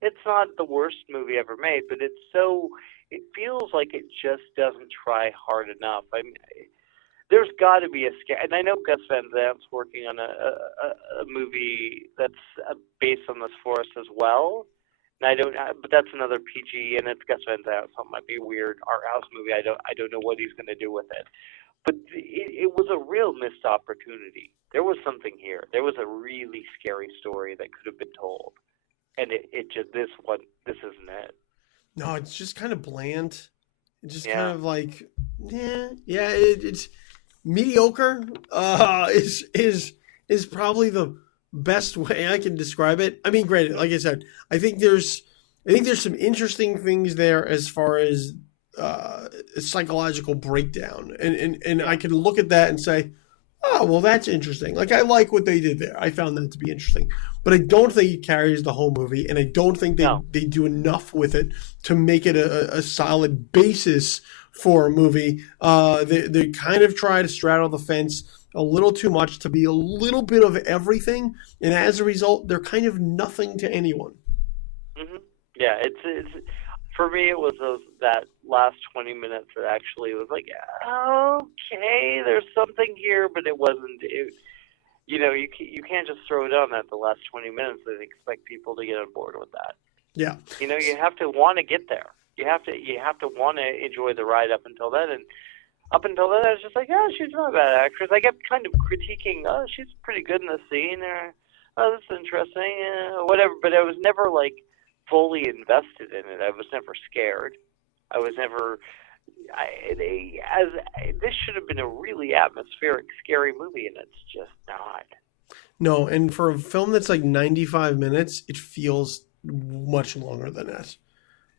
it's not the worst movie ever made, but it feels like it just doesn't try hard enough. I mean, there's got to be a scare, and I know Gus Van Sant's working on a movie that's based on this forest as well. And but that's another PG, and it's Gus Van Sant, so it might be a weird art house movie. I don't know what he's going to do with it. But it was a real missed opportunity. There was something here. There was a really scary story that could have been told, and this isn't it. No, it's just kind of bland. It's just kind of it's mediocre. Is probably the best way I can describe it. I mean, granted, like I said, I think there's some interesting things there as far as psychological breakdown, and I can look at that and say, oh, well, that's interesting. I like what they did there. I found that to be interesting, but I don't think it carries the whole movie, and I don't think they do enough with it to make it a solid basis for a movie. They kind of try to straddle the fence a little too much to be a little bit of everything, and as a result, they're kind of nothing to anyone. Mm-hmm. Yeah, it's for me, it was that last 20 minutes that actually was okay, there's something here, but it wasn't. You can't just throw it on at the last 20 minutes and expect people to get on board with that. Yeah. You have to want to get there. You have to want to enjoy the ride up until then, and up until then, I was just she's not a bad actress. I kept kind of critiquing, she's pretty good in the scene, or this is interesting, whatever. But I was never fully invested in it. I was never scared. I was never. This should have been a really atmospheric, scary movie, and it's just not. No, and for a film that's 95 minutes, it feels much longer than that.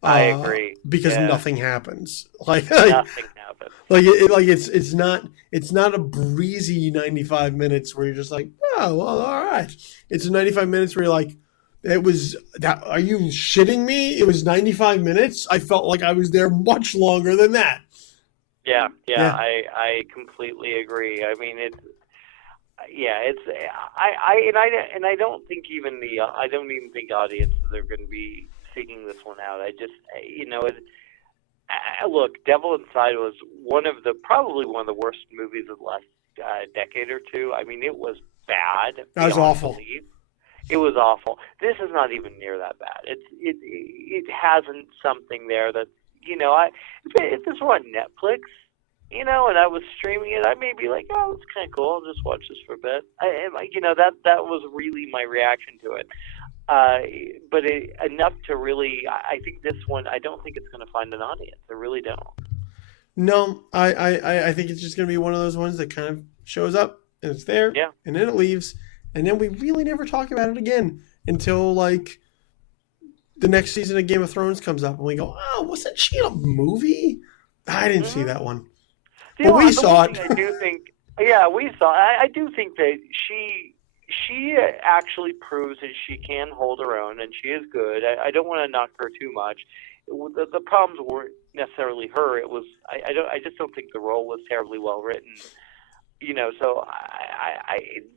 I agree, because nothing happens. Nothing happens. It's not a breezy 95 minutes where you're just oh well, all right. It's 95 minutes where you're It was that. Are you shitting me? It was 95 minutes. I felt like I was there much longer than that. Yeah. Yeah. I completely agree. I mean, it's I don't think even I don't even think audiences are going to be seeking this one out. I just look, Devil Inside was probably one of the worst movies of the last decade or two. I mean, it was bad. That was awful. It was awful. This is not even near that bad. It hasn't something there that if this were on Netflix, and I was streaming it, I may be like, oh, it's kind of cool. I'll just watch this for a bit. That was really my reaction to it. But enough to really, I think this one, I don't think it's going to find an audience. I really don't. No, I think it's just going to be one of those ones that kind of shows up and it's there, and then it leaves, and then we really never talk about it again until like the next season of Game of Thrones comes up, and we go, oh, wasn't she in a movie? I didn't see that one. But we saw it. I do think, we saw it. I do think that she actually proves that she can hold her own, and she is good. I don't want to knock her too much. The problems weren't necessarily her. It was I just don't think the role was terribly well written. So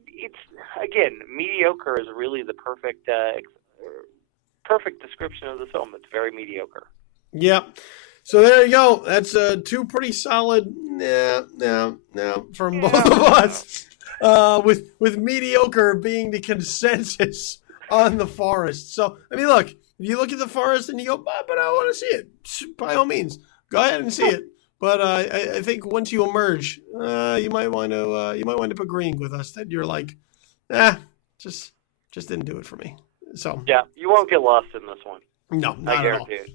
it's again, mediocre is really the perfect description of the film. It's very mediocre. Yep. So there you go. That's two pretty solid no from both of us. With mediocre being the consensus on The Forest. So, I mean, look, if you look at The Forest and you go, but I want to see it, by all means, go ahead and see it. But I think once you emerge, you might wind up agreeing with us that you're like, just didn't do it for me. So yeah, you won't get lost in this one. No, not at all. It.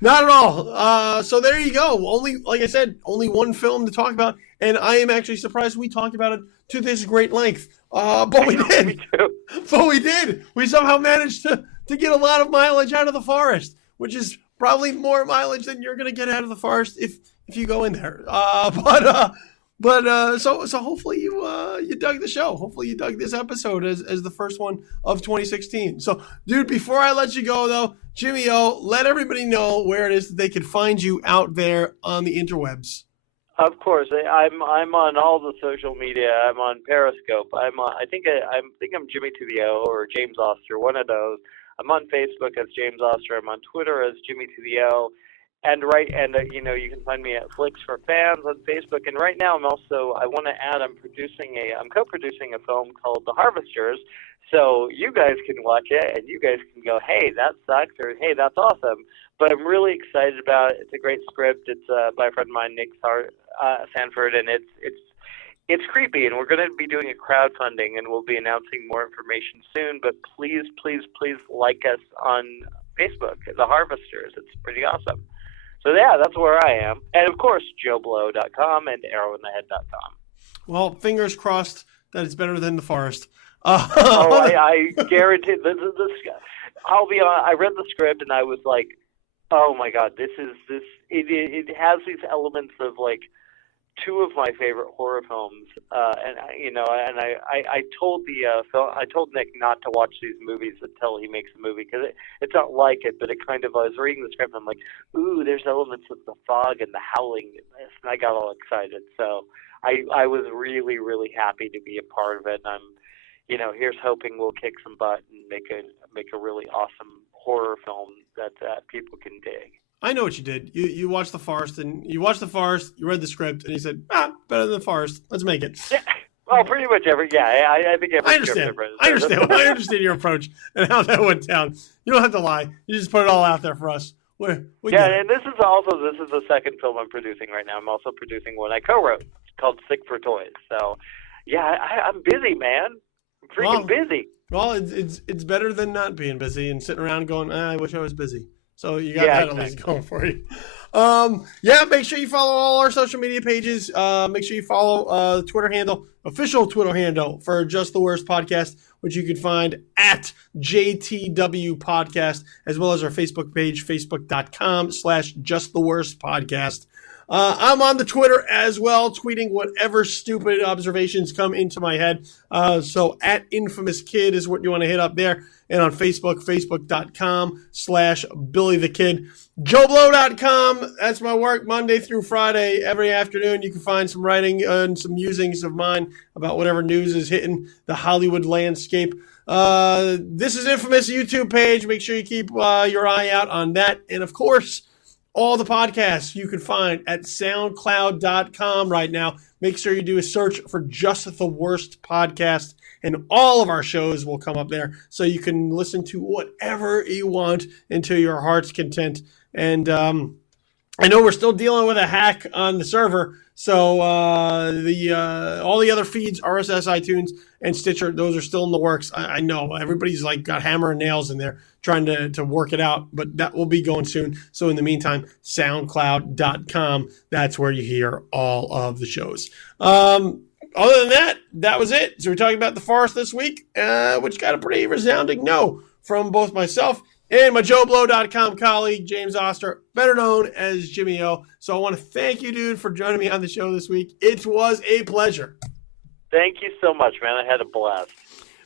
Not at all. So there you go. Like I said, only one film to talk about, and I am actually surprised we talked about it to this great length. But we did. Me too. But we did. We somehow managed to get a lot of mileage out of The Forest, which is probably more mileage than you're going to get out of The Forest if you go in there. So hopefully you dug the show. Hopefully you dug this episode as the first one of 2016. So, dude, before I let you go though, JimmyO, let everybody know where it is that they can find you out there on the interwebs. Of course, I'm on all the social media. I'm on Periscope. I think I'm JimmyO or James Oster, one of those. I'm on Facebook as James Oster. I'm on Twitter as JimmyO. And you can find me at Flicks for Fans on Facebook. And right now, I want to add, I'm co-producing a film called The Harvesters. So you guys can watch it, and you guys can go, hey, that sucks, or hey, that's awesome. But I'm really excited about it. It's a great script. It's by a friend of mine, Nick Sanford, and it's creepy. And we're going to be doing a crowdfunding, and we'll be announcing more information soon. But please, please, please like us on Facebook, The Harvesters. It's pretty awesome. So yeah, that's where I am. And of course, JoeBlow.com and ArrowInTheHead.com. Well, fingers crossed that it's better than The Forest. I guarantee this. I'll be on. I read the script and I was like, oh my god, this. It has these elements of like two of my favorite horror films, and I told I told Nick not to watch these movies until he makes the movie because it's not like it, but it kind of. I was reading the script and I'm like, ooh, there's elements of the fog and the howling in this, and I got all excited. So I was really really happy to be a part of it. And I'm, here's hoping we'll kick some butt and make a really awesome horror film that people can dig. I know what you did. You watched The Forest, you read the script, and you said, better than The Forest. Let's make it. Yeah. Well, pretty much I think every script I understand your approach and how that went down. You don't have to lie. You just put it all out there for us. We and this is the second film I'm producing right now. I'm also producing one I co-wrote. It's called Sick for Toys. So, yeah, I'm busy, man. I'm freaking busy. Well, it's better than not being busy and sitting around going, I wish I was busy. So you got that at least going for you. Make sure you follow all our social media pages. Make sure you follow the Twitter handle, official Twitter handle for Just the Worst Podcast, which you can find at JTW Podcast, as well as our Facebook page, facebook.com/Just the Worst Podcast. I'm on the Twitter as well, tweeting whatever stupid observations come into my head. So at Infamous Kid is what you want to hit up there. And on Facebook, facebook.com/BillyTheKid. JoeBlow.com, that's my work Monday through Friday. Every afternoon you can find some writing and some musings of mine about whatever news is hitting the Hollywood landscape. This is Infamous YouTube page. Make sure you keep your eye out on that. And of course, all the podcasts you can find at SoundCloud.com right now. Make sure you do a search for Just the Worst Podcast, and all of our shows will come up there so you can listen to whatever you want into your heart's content. And I know we're still dealing with a hack on the server, so all the other feeds, RSS, iTunes, and Stitcher, those are still in the works. I know everybody's like got hammer and nails in there trying to work it out, but that will be going soon. So in the meantime, SoundCloud.com, that's where you hear all of the shows. Other than that, that was it. So we're talking about The Forest this week, which got a pretty resounding no from both myself and my JoeBlow.com colleague, James Oster, better known as JimmyO. So I want to thank you, dude, for joining me on the show this week. It was a pleasure. Thank you so much, man. I had a blast.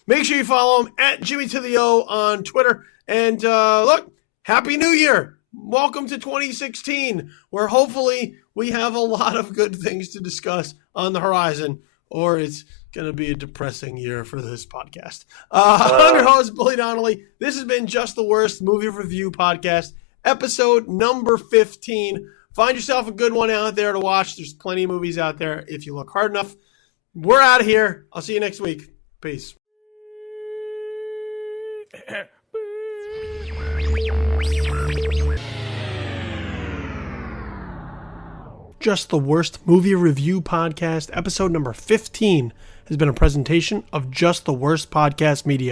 Make sure you follow him at JimmyToTheO on Twitter. And look, Happy New Year. Welcome to 2016, where hopefully we have a lot of good things to discuss on the horizon, or it's going to be a depressing year for this podcast. I'm your host, Billy Donnelly. This has been Just the Worst Movie Review Podcast, episode number 15. Find yourself a good one out there to watch. There's plenty of movies out there if you look hard enough. We're out of here. I'll see you next week. Peace. Just the Worst Movie Review Podcast, episode number 15, has been a presentation of Just the Worst Podcast Media.